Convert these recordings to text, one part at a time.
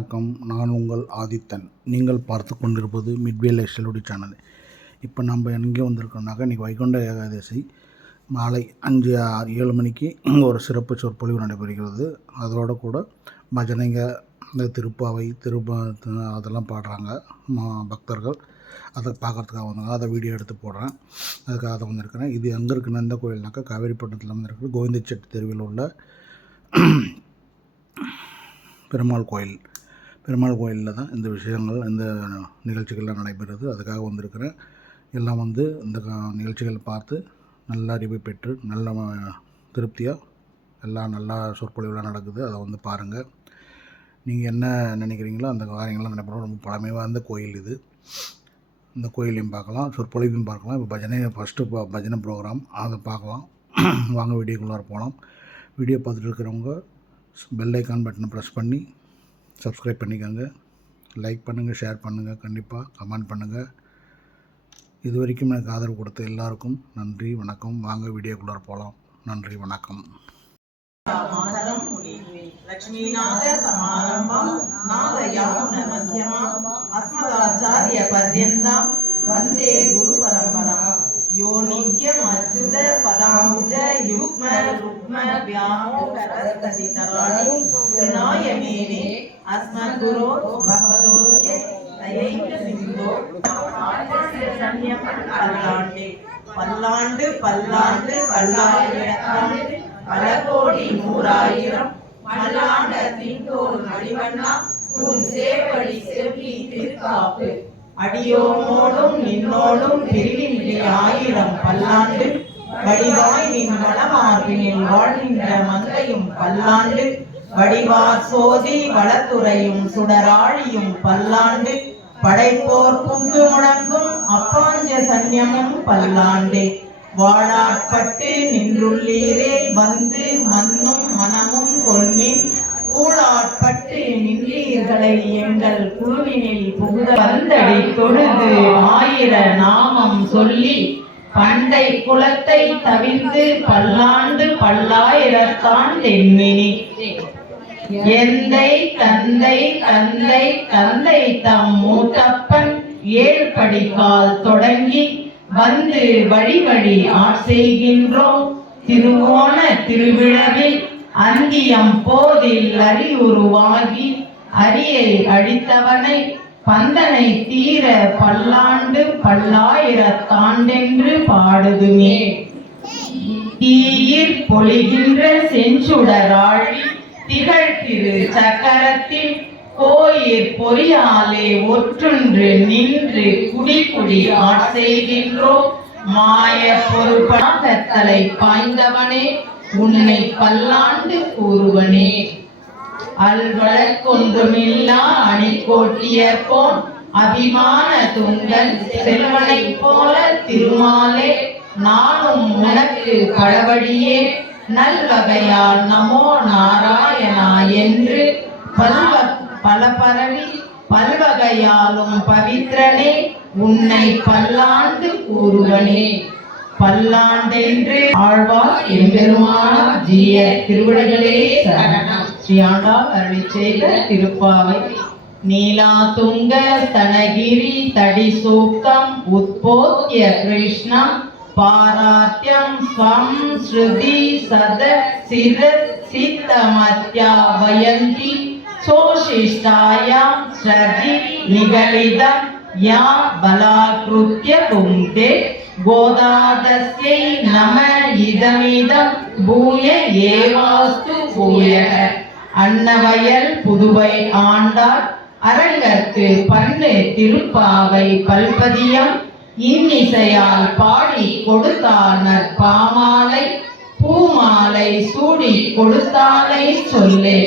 வணக்கம். நான் உங்கள் ஆதித்தன். நீங்கள் பார்த்து கொண்டிருப்பது மிட்வே எஸ்எல்டி சேனல் இப்போ நம்ம எங்கே வந்திருக்கோம்னாக்கா இன்றைக்கி வைகுண்ட ஏகாதசி. மாலை அஞ்சு ஆறு ஏழு மணிக்கு ஒரு சிறப்பு சொற்பொழிவு நடைபெறுகிறது. அதோட கூட பஜனைங்க இந்த திருப்பாவை திருப்ப அதெல்லாம் பாடுறாங்க ம- பக்தர்கள். அதை பார்க்கறதுக்காக வந்தாங்க. அதை வீடியோ எடுத்து போடுறேன். அதுக்காக அதை வந்திருக்கிறேன். இது எங்கே இருக்குன்னு எந்த கோயில்னாக்கா காவேரிப்பட்டினத்தில் வந்திருக்கு கோவிந்தச்செட்டி தெருவில் உள்ள பெருமாள் கோயில். பெருமாள் கோயிலில் தான் இந்த விஷயங்கள் இந்த நிகழ்ச்சிகள்லாம் நடைபெறுது. அதுக்காக வந்திருக்கிறேன். எல்லாம் வந்து இந்த நிகழ்ச்சிகள் பார்த்து நல்ல அறிவு பெற்று நல்ல திருப்தியாக எல்லாம் நல்லா சொற்பொழிவுலாம் நடக்குது. அதை வந்து பாருங்கள் நீங்கள் என்ன நினைக்கிறீங்களோ அந்த காரியங்கள்லாம் நடைபெறும் ரொம்ப பழமை வாய்ந்த கோயில் இது. இந்த கோயிலையும் பார்க்கலாம் சொற்பொழிவையும் பார்க்கலாம். இப்போ பஜனை ஃபஸ்ட்டு ப பஜனை ப்ரோக்ராம் அதை பார்க்கலாம். வாங்க வீடியோக்குள்ளார போகலாம். வீடியோ பார்த்துட்டு இருக்கிறவங்க பெல் ஐக்கான் பட்டனை ப்ரெஸ் பண்ணி சப்ஸ்கிரைப் பண்ணிக்கோங்க. லைக் பண்ணுங்கள் ஷேர் பண்ணுங்கள் கண்டிப்பாக கமெண்ட் பண்ணுங்கள் இது வரைக்கும் எனக்கு ஆதரவு கொடுத்த எல்லாருக்கும் நன்றி வணக்கம். வாங்க வீடியோக்குள்ளார போகலாம் நன்றி வணக்கம். லக்ஷ்மீநாத சமாரம்பம். நாதயாமுன மத்தியமாம் அஸ்மதாச்சாரிய பர்யந்தாம். வந்தே குரு பரம்பராம். யோ நித்யம் அச்சுத பதாம்புஜ யுக்ம ருக்ம வியாமோகரஸ்ததி தராணி திருநாய அஸ்மத்குரோ பகவதோஸ்ய தயைக சிந்தோ பல்லாண்டே பல்லாண்டு பல்லாண்டு பல்லாயிரத்தாண்டு பல கோடி நூறாயிரம் பல்லாண்ட தீண்டோர் மணிவண்ணா। உன் சேவடி செவ்வி திருக்காப்பு. அடியோமோடும் நின்னோடும் பிரிவின்றி ஆயிரம் பல்லாண்டு. வடிவாய் நின் மனமார்பினில் வாழ்கின்ற மங்கையும் பல்லாண்டு. வடிவார் சோதி வளத்துறையும் சுடராழியும் பல்லாண்டு. படைப்போர் புங்கு முழங்கும் அப்பாஞ்ச சன்யமும் பல்லாண்டு. வாழாட்பட்டு நின்றுள்ளீரே வந்து மண்ணும் மனமும் கொள்மின் கூழாட்பட்டு நின்றீர்களை எங்கள் குழுவினில் புகுத வந்தடி தொழுது ஆயிர நாமம் சொல்லி. பண்டை குலத்தை தவிர்த்து பல்லாண்டு பல்லாயிரத்தான் தென்மினி எந்தை தந்தை தந்தை தந்தை தம் மூத்தப்பன் ஏழ்படிக்கால் தொடங்கி வந்து வழி வழி ஆட்செய்கின்றோம் திருவோண திருவிழவில் அந்தியம் போதில் அறிவுருவாகி அரியை அழித்தவனை பந்தனை தீர பல்லாண்டு பல்லாயிரத்தாண்டென்று பாடுதுமே. தீயிற் பொழிகின்ற செஞ்சுடராழி திகழ் திரு சக்கரத்தில் கோயிற் பொறியாலே ஒற்றுன்று நின்று குடி குடி ஆட்செய்கின்றோம் மாய பொறுப்பாகத்தலை பாய்ந்தவனே உன்னை பல்லாண்டு கூறுவனே. அல்வழக்கொன்றுமில்லா அணிக்கோட்டிய போன் அபிமான துங்கன் செல்வனைப் போல திருமாலே. நானும் உனக்கு பழவடியே நல்வகையால் நமோ நாராயணா என்று பல்வ பல பரவி பல்வகையாலும் பவித்ரனே உன்னை பல்லாண்டு கூறுவனே. பல்லாண்டென்று ஆழ்வார் எம்பெருமானார் ஜிய திருவிடைகளே சரணம். ஸ்ரீ ஆண்டாள் அருளி செய்த திருப்பாவை நீலாதுங்க ஸ்தனகிரி தடி சூக்தம் உத்போத்ய கிருஷ்ணம் பாராத்யம் ஸ்வம் ஸ்ருதி சத சிர சித்தமத்யா வயந்தி சோஷிஷ்டாயாம் ஸ்ரஜி நிகலிதம் யா பலாக்ருத்ய புங்கே கோதாதஸ்யை நம இதமிதம் பூய ஏவாஸ்து பூய அன்னவயல் புதுவை ஆண்டார் அரங்கற்கு பண்ணு திருப்பாவை பல்பதியம் இன்னிசையால் பாடி கொடுத்தானர். பாமாலை பூமாலை சூடி கொடுத்தாலை சொல்லே.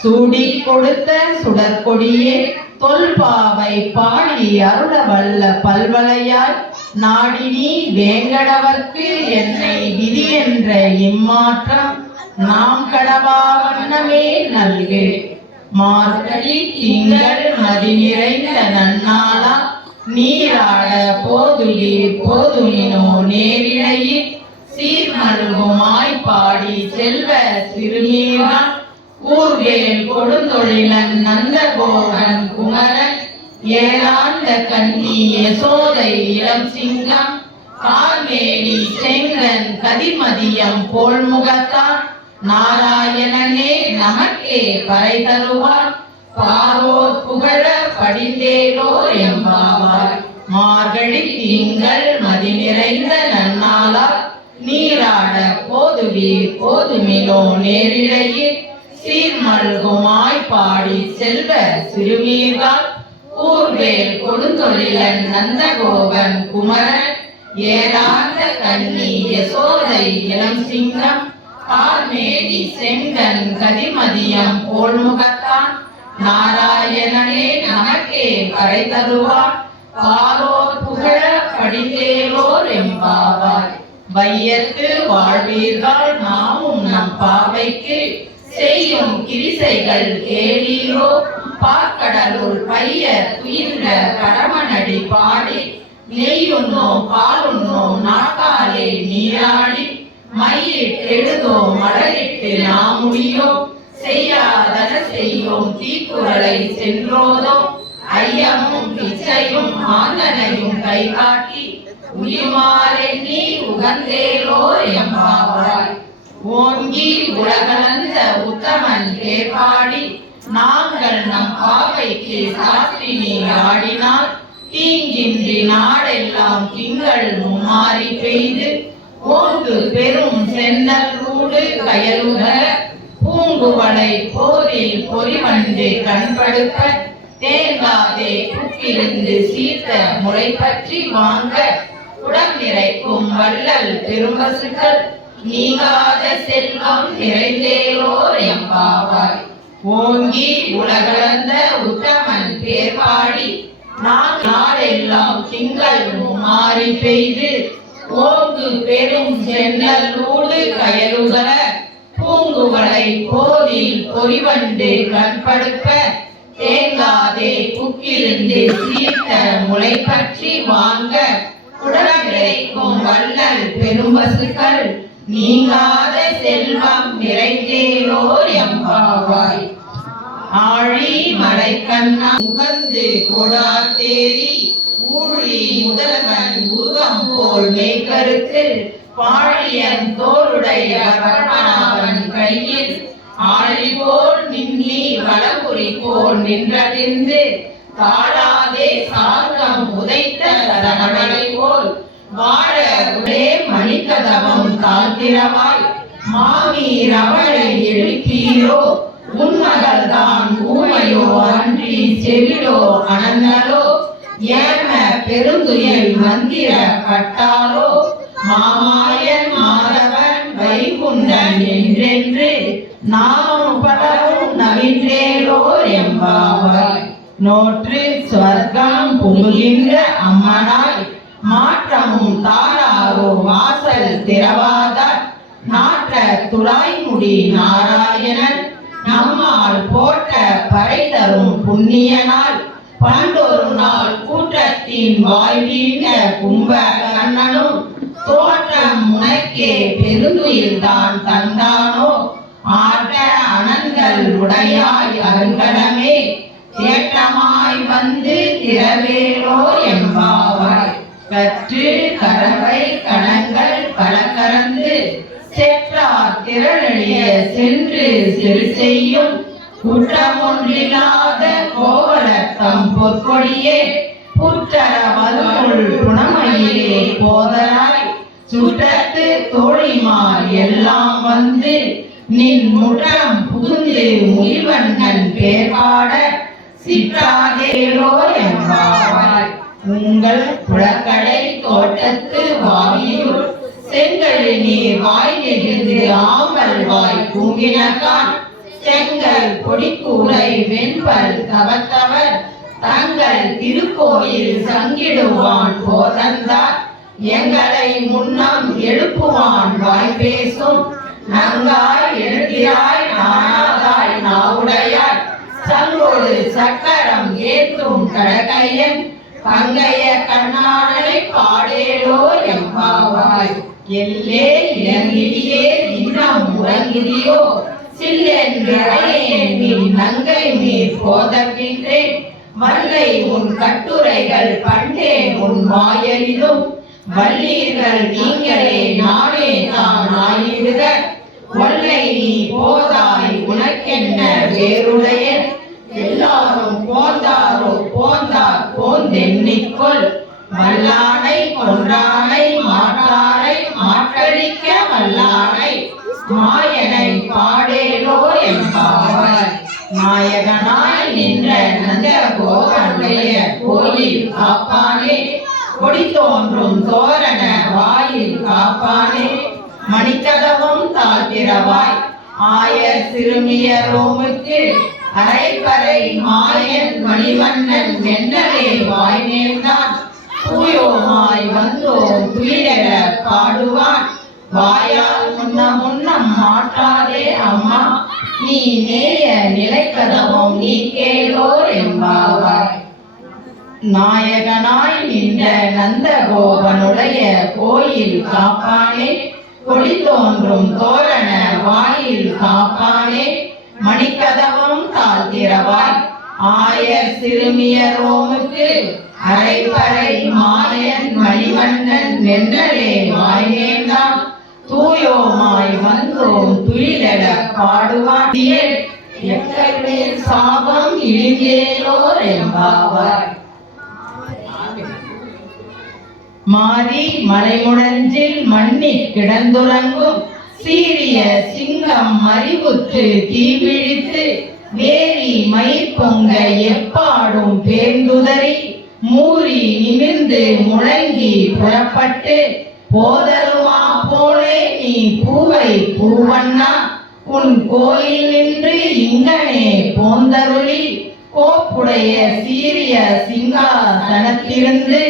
சூடி கொடுத்த சுடற்கொடியே தொல்பாவை பாடி அருள வல்ல பல்வளையாய் நாடினி வேங்கடவர்க்கு என்னை விதி என்ற இம்மாற்றம் நாம் கடவா வண்ணமே நல்கு. மார்கழி திங்கள் மதி நிறைந்த நன்னாளா நீராட போதுலி போதுமினோ நேரிழையில் சீர்மருகும் ஆய்ப்பாடி செல்வ சிறுமீரான் ஊர்வேல் கொடுந்தொழிலன் நந்தகோகன் குமரன் ஏழாண்ட கண்ணி யசோதை இளம் சிங்கம் கார்மேனி செங்கன் கதிமதியம் போல்முகத்தான் நாராயணனே நமக்கே பறை தருவான் பாவோர் புகழ படிந்தேலோ எம்பாவாய் மார்கழி திங்கள் மதி நிறைந்த நன்னாளார். நீராட போதுவீர் போதுமிலோ நேரிழையில். சீர்மல்குமாய் பாடி செல்வ சிறுமீர்கள் ஊர்வேல் கொடுந்தொழிலன் நந்தகோபன் குமரன். ஏராந்த கண்ணி யசோதை இளம் சிங்கம். கார்மேடி செங்கன் கதிமதியம் போல்முகத்தான் நாராயணனே நமக்கே கரை தருவார் பாரோர் புகழ படித்தேலோர் எம்பாவாய் வையத்து வாழ்வீர்கள் நாமும் நம் பாவைக்கு செய்யும் கிரிசைகள் கேளீரோ. பார்க்கடலுள் பைய துயின்ற கடமனடி பாடி. நெய்யுண்ணோம் பாலுண்ணோம் நாட்டாலே நீராடி. மையிட்டு எழுதோம் மலரிட்டு நாம் செய்யாதன செய்வோம். தீக்குறளை சென்றோதோ ஐயமும் பிச்சையும் ஆந்தனையும் கை காட்டி உயிமாறே நீ உகந்தேலோ எம்பாவாய். ஓங்கி உலகளந்த உத்தமன் பேர்பாடி நாங்கள் நம் பாவைக்கு சாஸ்திரினி ஆடினால் தீங்கின்றி நாடெல்லாம் திங்கள் மும்மாறி பெய்து ஓங்கு பெரும் சென்னல் ஊடு கயலுக பூங்குவளை போரில் பொறிவண்டு கண்படுப்ப தேங்காதே புக்கிருந்து சீர்த்த முளை பற்றி வாங்க உடம் நிறைக்கும் வள்ளல் திருமசுக்கள் நீங்காத செல்வம் நிறைந்தேரோர் எம்பாவாய். ஓங்கி உலகளந்த உத்தமன் பேர்பாடி நான் நாளெல்லாம் திங்கள் மாறி பெய்து ஓங்கு பெரும் சென்னலூடு கயலுகர பூங்குவளை போதில் பொறிவண்டு கற்படுப்ப தேங்காதே புக்கிருந்து சீர்த்த முளை பற்றி வாங்க. உடற்கிறைக்கும் வள்ளல் பெரும்பசுக்கள் நீங்காத செல்வம் நிறைந்தேரோர் எம்பாவாய் ஆழி மலைக்கண்ணா உகந்து கொடாத்தேரி ஊழி முதல்வன் உருவம் போல் மேய்கருக்கு பாழியன் தோளுடைய பரமநாதன் கையில் ஆழி போல் நின்னி வலபுரி போல் நின்றதிர்ந்து தாழாதே சார்கம் உதைத்த தடவை போல் வாழ உடே மணிக்கதவம் காத்திரவாய். மாமீர் அவளை எழுப்பீரோ? உன்மகள் தான் ஊமையோ? அன்றி செவிலோ அனந்தலோ ஏம பெருந்துயல் மந்திர பட்டாரோ மாமாயன் மாதவன் வைகுண்டன் என்றென்று நாம் பலவும் நவின்றேலோ எம்பாவாய் நோற்று ஸ்வர்க்கம் புகுகின்ற அம்மனாய் மாற்றமும் தாராரோ வாசல் திறவாதார் நாற்ற துளாய்முடி நாராயணன் நம்மால் போற்ற பறை தரும் புண்ணியனால் பண்டொரு நாள் கூட்டத்தின் வாழ்வீங்க கும்ப கண்ணனும் தோற்றம் உனக்கே பெருந்துயில் தான் தந்தானோ? ஆட்ட அனந்தல் உடையாய் அருங்கடமே தேட்டமாய் வந்து திறவேலோ என்பாவாய் கற்று கரவை கணங்கள் பல கறந்து செற்றார் திரளிய சென்று சிறு செய்யும் குற்றமொன்றில்லாத கோவலத்தம் பொற்கொடியே. புற்றர வருள் புனமையிலே போதராய் சுற்றத்து தோழிமார் எல்லாம் வந்து நின் முடம் புகுந்து முயல்வண்ணன் பேர் பாட சிற்றாதேலோ என்பாவாய். உங்கள் புழக்கடை தோட்டத்து வாவியுள் செங்கழு நீர் வாய் நெகிழ்ந்து ஆமல் வாய் பூங்கினகான் செங்கல் பொடிக்கூரை வெண்பல் தவத்தவர் தங்கள் திருக்கோயில் சங்கிடுவான் போதந்தார். எங்களை முன்னம் எழுப்புவான் வாய் பேசும். நங்காய் எழுதியாய் நானாதாய் நாவுடையாய். சல்லோடு சக்கரம் ஏற்றும் கடகையன் பங்கைய கண்ணானை பாடேடோ எம்பாவாய் எல்லே இளங்கிரியே இன்னம் உறங்கிறியோ சில்லென்றேன் நங்கை நீர் போதகின்றேன். மல்லை உன் கட்டுரைகள் பண்டே உன் மாயலிலும் வல்லீர்கள் நீங்களே நானே தான் ஆயிடுக கொள்ளை நீ போதாய் உனக்கென்ன வேறுடைய எல்லாரும் போந்தாரோ போந்தார் போந்தெண்ணிக்கொள். வல்லானை கொன்றானை மாற்றானை மாற்றடிக்க வல்லானை மாயனை பாடேலோ என்பார் நாயகனாய் நின்ற நந்த கோபனுடைய கோயில் காப்பானே. கொடி தோன்றும் தோரண வாயில் காப்பானே. மணிக்கதவும் தாழ்த்திரவாய் ஆயர் சிறுமிய ரோமுக்கு அரைப்பறை மாயன் மணிவண்ணன் வெண்ணலே வாய் நேர்ந்தான் தூயோமாய் வந்தோம் துயிலெழ பாடுவான். வாயால் முன்ன முன்னம் மாட்டாதே அம்மா. நீ நேய நிலைக்கதவும் நீ கேளோர் என்பாவாய். நாயகனாய் நின்ற நந்தகோபனுடைய கோயில் காப்பானே கொடி தோன்றும் தோரண வாயில் காப்பானே மணிக்கதவும் தாழ்த்திரவாய். ஆயர் சிறுமியரோமுக்கு அரைப்பறை மாயன் மணிவண்ணன் வெண்ணலே மாயேந்தான். தூயோமாய் வந்தோம் துயிலட பாடுவான். எத்தனை சாபம் இழிந்தேலோர் என்பாவார் மாறி மலைமுடஞ்சில் மண்ணி கிடந்துறங்கும். சீரிய சிங்கம் மறிவுற்று தீவிழித்து வேரி மயிர் பொங்க எப்பாடும் பேர்ந்துதறி மூறி நிமிர்ந்து முழங்கி புறப்பட்டு போதருமா போலே நீ பூவை பூவண்ணா உன் கோயில் நின்று இங்கனே போந்தருளி கோப்புடைய சீரிய சிங்காசனத்திலிருந்து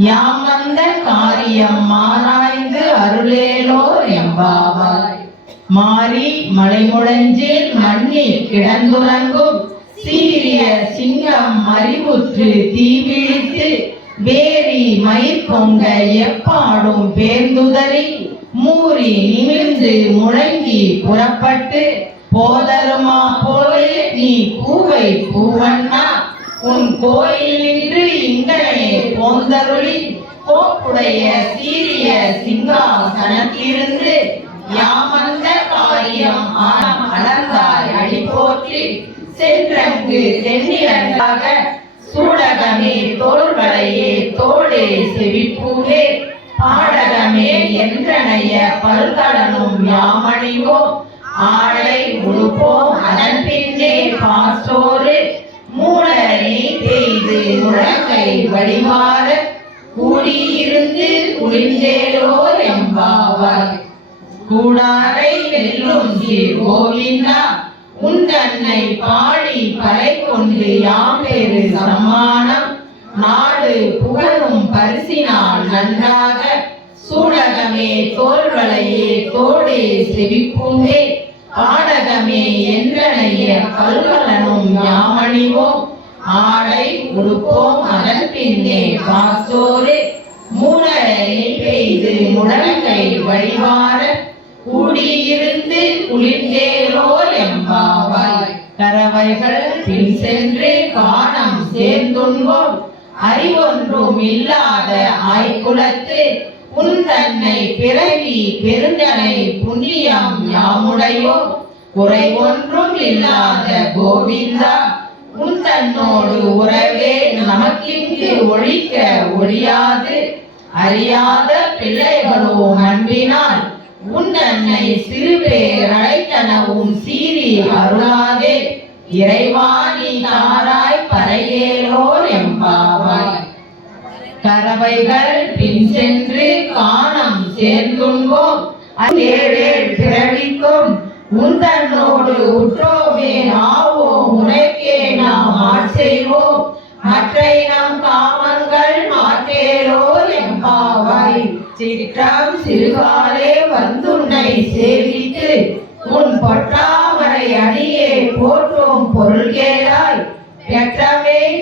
யாம் வந்த காரியம் மாறாய்ந்து அருளேலோ எம்பாவாய் மாறி மலைமுழஞ்சில் மண்ணி கிடந்துறங்கும் சீரிய சிங்கம் மறிவுற்று தீவிழித்து வேரி மயிர் பொங்க எப்பாடும் பேர்ந்துதறி மூறி நிமிர்ந்து முழங்கி புறப்பட்டு போதருமா போலே நீ பூவை பூவண்ணா உன் கோயில் நின்று இங்கனை போந்தருளி போக்குடைய சீரிய சிங்காசனத்திலிருந்து யாமந்த காரியம் ஆனம் அளந்தாய் அடி போற்றி சென்றங்கு தென்னிரண்டாக சூடகமே தோள்களையே தோளே செவிப்பூவே பாடகமே என்றனைய பல்கடனும் யாமணிவோ ஆடை உடுப்போம் அதன் பின்னே பாசோறு வழிமாற கூடியிருந்து குளிர்ந்தேலோ எம்பாவார் கூடாரை வெல்லும் சீர் கோவிந்தா உந்தன்னை பாடி பறை கொண்டு யாம்பேறு சமானம் சம்மானம். நாடு புகழும் பரிசினால் நன்றாக சூடகமே தோல்வளையே தோடே செவிப்பூவே பாடகமே என்றனைய பல்வலனும் யாமணிவோம். ஆடை உடுப்போம் அதன் பின்னே பாசோறு மூலரை பெய்து முழங்கை வழிவார. கூடியிருந்து குளிர்ந்தேரோ எம்பாவாய். கரவைகள் பின் சென்று காணம் சேர்ந்துண்போம். அறிவொன்றும் இல்லாத ஆய்குலத்து. உன் தன்னை பிறவி பெருந்தனை புண்ணியம் யாமுடையோ குறை ஒன்றும் இல்லாத கோவிந்தா. உன் தன்னோடு உறவே நமக்கிங்கு ஒழிக்க ஒழியாது. அறியாத பிள்ளைகளோ அன்பினால் உன் தன்னை சிறுபேர் அழைத்தனவும் சீறி அருளாதே. இறைவா நீ தாராய் பறையேலோ எம்பாவாய். கறவைகள் பின் சென்று காணம் சேர்ந்துண்போம். ஏழேழ் பிறவிக்கும் உந்தன்னோடு உற்றோமே ஆவோம் உனக்கே நாம் ஆட்செய்வோம் மற்றை நம் காமங்கள் மாற்றேலோ எம்பாவாய். சிற்றம் சிறுகாலே வந்துன்னை சேவித்து உன் பொற்றாமரை அடியே போற்றும் பொருள் கேளாய்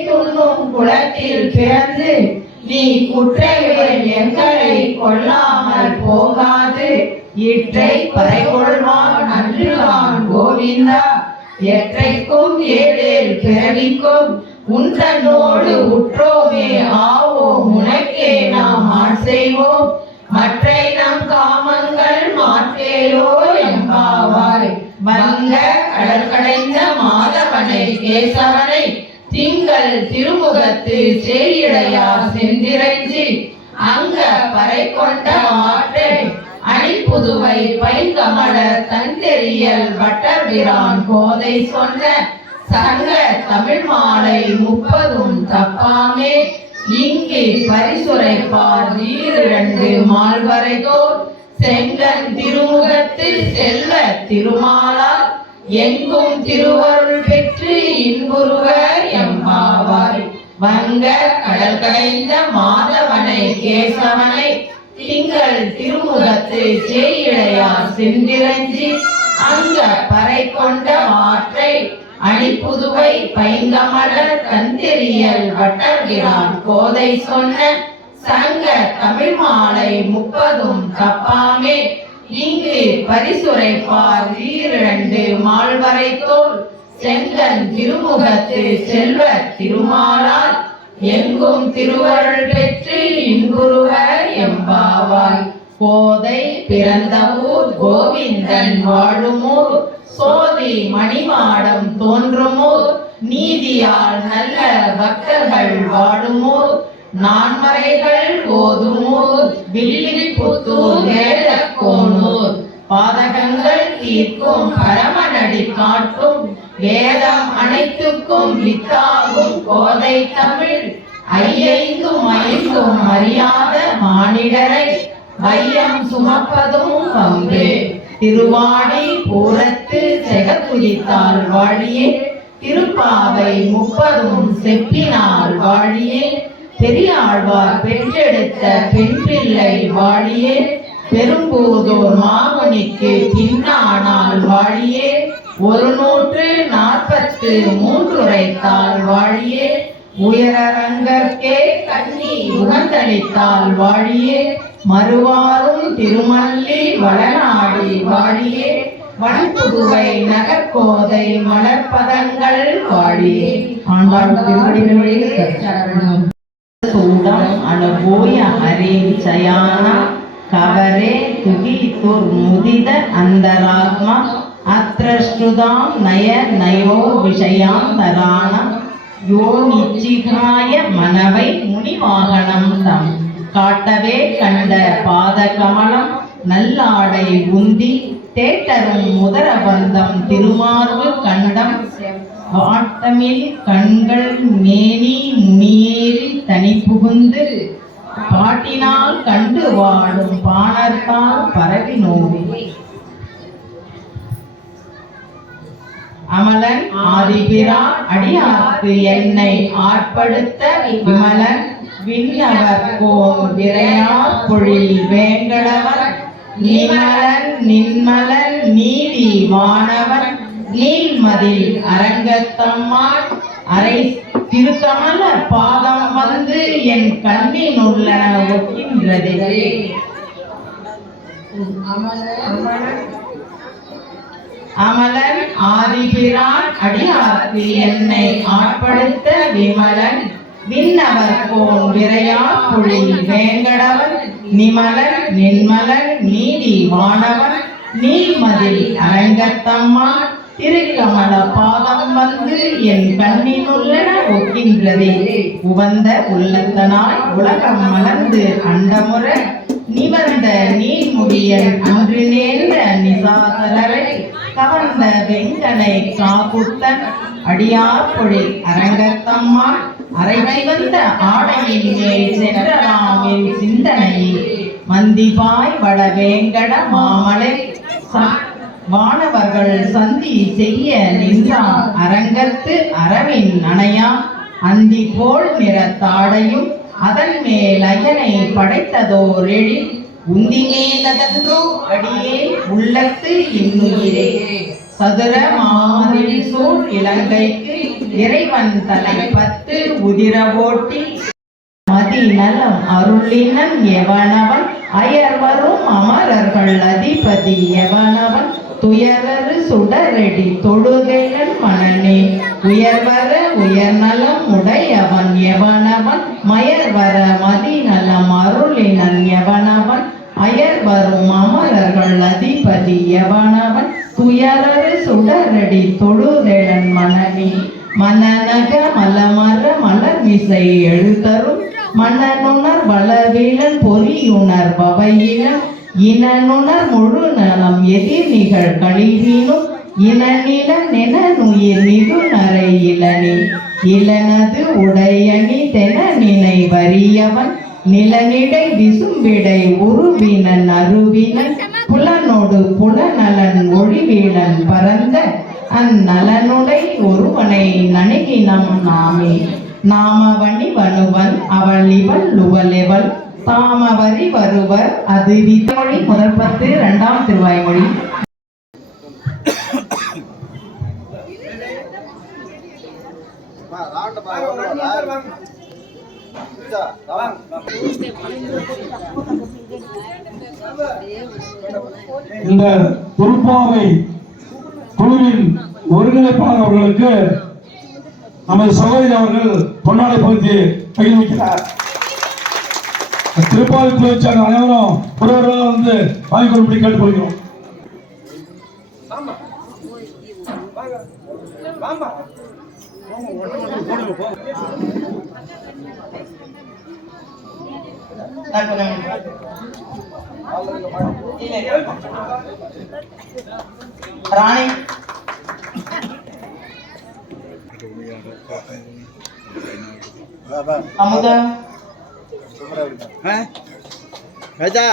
துண்ணும் குளத்தில் பிறந்து நீ குற்றைகள் எங்களை கொள்ளாமல் போகாது. இற்றை பறைகொள்வான் நன்றுகான் கோவிந்தா. கோவிந்தா எற்றைக்கும் ஏழேல் பிறவிக்கும் உன்றனோடு உற்றோமே. ஆவோம் உனக்கே நாம் ஆட் செய்வோம். மற்றை நம் காமங்கள் மாற்றேலோ எம்பாவாய். வங்க கடற்கடைந்த மாதவனை கேசவனை திங்கள் திருமுகத்து சேயிடையா செந்திரைஞ்சி அங்க பறை கொண்ட ஆற்றை அணிப்புதுவை பைங்கமல தந்தெறியல் வட்டபிரான் கோதை சொன்ன சங்க தமிழ் மாலை முப்பதும் தப்பாமே. இங்கே பரிசுரைப்பார் ஈரிரண்டு மால்வரைதோர் செங்கன் திருமுகத்தில் செல்ல திருமாலார் எங்கும் திருவருள் பெற்று இன்புருவர் எம்பாவாய் வங்க கடல் கடைந்த மாதவனை கேசவனை திங்கள் திருமுகத்து சேயிழையார் சென்றிரஞ்சி அங்க பறை கொண்ட ஆற்றை அணிப்புதுவை பைங்கமல தந்தெறியல் வட்டர்கிறான் கோதை சொன்ன சங்க தமிழ் மாலை முப்பதும் தப்பாமே. இங்கு பரிசுரைப்பார் ஈரண்டு மால்வரை தோல் செங்கன் திருமுகத்து செல்வ திருமாலால் எங்கும் திருவருள் பெற்று இன்புருவர் எம்பாவாய். கோதை பிறந்த ஊர் கோவிந்தன் வாழுமூர் சோதி மணிமாடம் தோன்றுமூர் நீதியால் நல்ல பக்தர்கள் வாழுமூர். நான்மறைகள் ஓதுமூர் வில்லி புத்தூர் வேடக்கோனூர் பாதகங்கள் தீர்க்கும் பரமநடி காட்டும் வேதம் அனைத்துக்கும் வித்தாகும் கோதை தமிழ். ஐயைந்தும் ஐந்தும் அறியாத மானிடரை வையம் சுமப்பதும் பங்கு திருவாடி பூரத்து செகத்துதித்தால் வாழியே. திருப்பாவை முப்பதும் செப்பினால் வாழியே. பெரியாழ்வார் பெற்றெடுத்த பெண் பிள்ளை வாழியே. பெரும்போதோர் மாமுனிக்கு பின்னானால் வாழியே ஒரு நூற்று நாற்பத்து மூன்றுரைத்தால் வாழியே உயரரங்கற்கே கண்ணி உகந்தளித்தால் வாழியே மறுவாரும் திருமல்லி வளநாடி வாழியே வன்புதுவை நகர்கோதை மலர்பதங்கள் வாழியே. ஆண்டாள் திருவடிகளே சரணம். சூடம் அனுபூய கவரே துகிதுர் முதித அந்தராத்மா அத்ரஷ்டுதாம் நய நயோ விஷயாந்தராண யோ நிச்சிகாய மனவை முனிவாகனம் தம். காட்டவே கண்ட பாத கமலம் நல்லாடை உந்தி தேட்டரும் முதரபந்தம் திருமார்பு கண்டம். வாட்டமில் கண்கள் மேனி முனியேறி தனி புகுந்து பாட்டினால் கண்டு வாழும் பாணர்த்தால் பரவி நோவி அமலன் ஆதிபிரா அடியார்க்கு என்னை ஆட்படுத்த விமலன் விண்ணவர் கோம் விரையார் பொழில் வேங்கடவர் நிமலன் நின்மலன் நீதி வானவன் நீள்மதில் அரங்கத்தம்மாள். அரை திருக்கமல பாதம் வந்து என் கண்ணினுள்ள ஒக்கின்றது. அமலன் ஆதிபிரான் அடியார்க்கு என்னை ஆட்படுத்த விமலன் விண்ணவர் கோன் விரையா புழி வேங்கடவன் நிமலன் நின்மலன் நீதி வானவன் நீள்மதில் அரங்கத்தம்மான் திருக்கமல பாதம் வந்து என் கண்ணினுள்ளன ஒக்கின்றதே. உவந்த உள்ளத்தனாய் உலகம் மலர்ந்து அண்டமுற நிவந்த நீர்முடியன் அன்று நேர்ந்த நிசாசலரை கவர்ந்த வெங்கனை காப்புத்தன் அடியார் பொழில் அரங்கத்தம்மாள் அரைச்சி வந்த ஆடையின் மேல் சென்றதாம் சிந்தனையில் மந்திபாய் வட வேங்கட மாமலை சா வானவர்கள் சந்தி செய்ய நின்றான் அரங்கத்து அரவின் அணையா அந்தி போல் நிறத்தாடையும் அதன் மேல் அயனை படைத்ததோர் எழி உந்தி மேலதன்றோ அடியே உள்ளத்து இன்னுயிரே. சதுர மாமதில் சூழ் இலங்கைக்கு இறைவன் தலை பத்து உதிர ஓட்டி. மதி நலம் அருளினன் எவனவன்? அயர்வரும் அமரர்கள் அதிபதி எவனவன்? துயரறு சுடரடி தொழுகைகள் மனநே. உயர்வர உயர்நலம் உடையவன் எவனவன்? மயர்வர மதிநலம் அருளினன் எவனவன்? அயர் வரும் அமரர்கள் அதிபதி எவனவன்? துயரறு சுடரடி தொழுதெழன் மனநே. மனநக மலமர மலர் மிசை எழுத்தரும் மன்னனுணர் வளவீழன் பொறியுணர் பவையிலன் இனநுணர் முழு நலம் எதிர் நிகழ் கழிவீனும் இனநில நெனனுயிர் மிகுநரை இளனி இளனது உடையணி தென நினை வறியவன் நிலனிடை விசும்பிடை உருவினன் அருவினன் புலனோடு புலநலன் ஒளிவீழன் பரந்த அந்நலனுடை ஒருவனை நணுகினம் நாமே. நாமவணி வனுவன் அவள் இவள் லுவலெவள் தாமவரி வருவர் அது விதமொழி முதல் பத்து இரண்டாம் திருவாய்மொழி. இந்த திருப்பாவை குழுவின் ஒருங்கிணைப்பாளர் அவர்களுக்கு நமது சகோதரி அவர்கள் பொன்னாடை பகுதியை பகிர்விக்கிறார் திருப்பாவை குழுவை அனைவரும் ஒருவராக வந்து வாங்கிக் கொள்ளும்படி கேட்டுக்கொள்கிறோம். ராணி. அமுதா ராஜா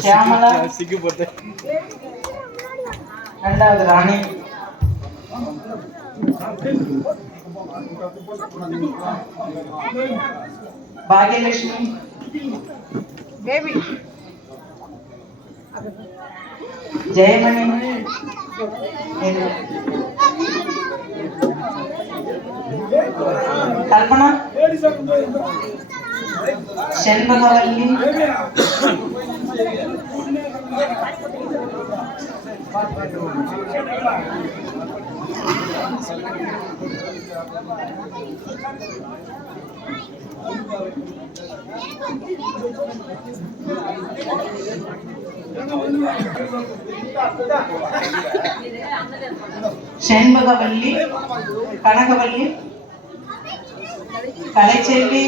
சியாமலா சிக்கு போட்டு ரெண்டாவது ராணி பாகியலட்சுமி ஜெயமணி ಕಲ್ಪನಾ ಶೆಣ್ಮಗವಲ್ಲಿ. ಶೆಣ್ಮಗವಲ್ಲಿ. ಕನಗವಲ್ಲಿ கலைச்செல்வி.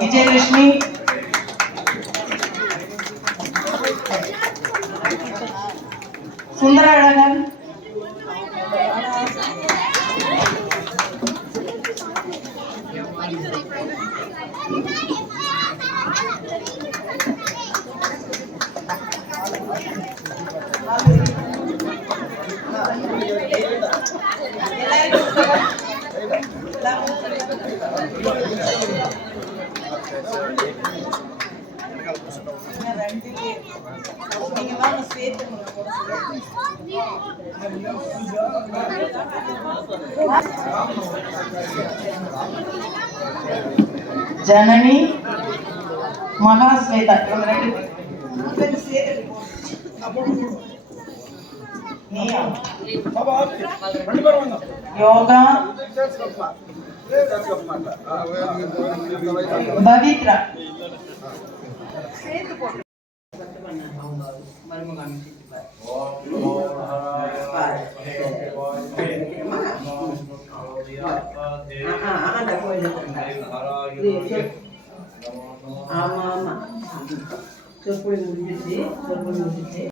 விஜயலட்சுமி. சுந்தர அழகன் நீயா? யோகா பவித்ரா ஆமா ஆமா சொற்பொழி முடிஞ்சிச்சு சொற்பொழி முடிஞ்சிச்சு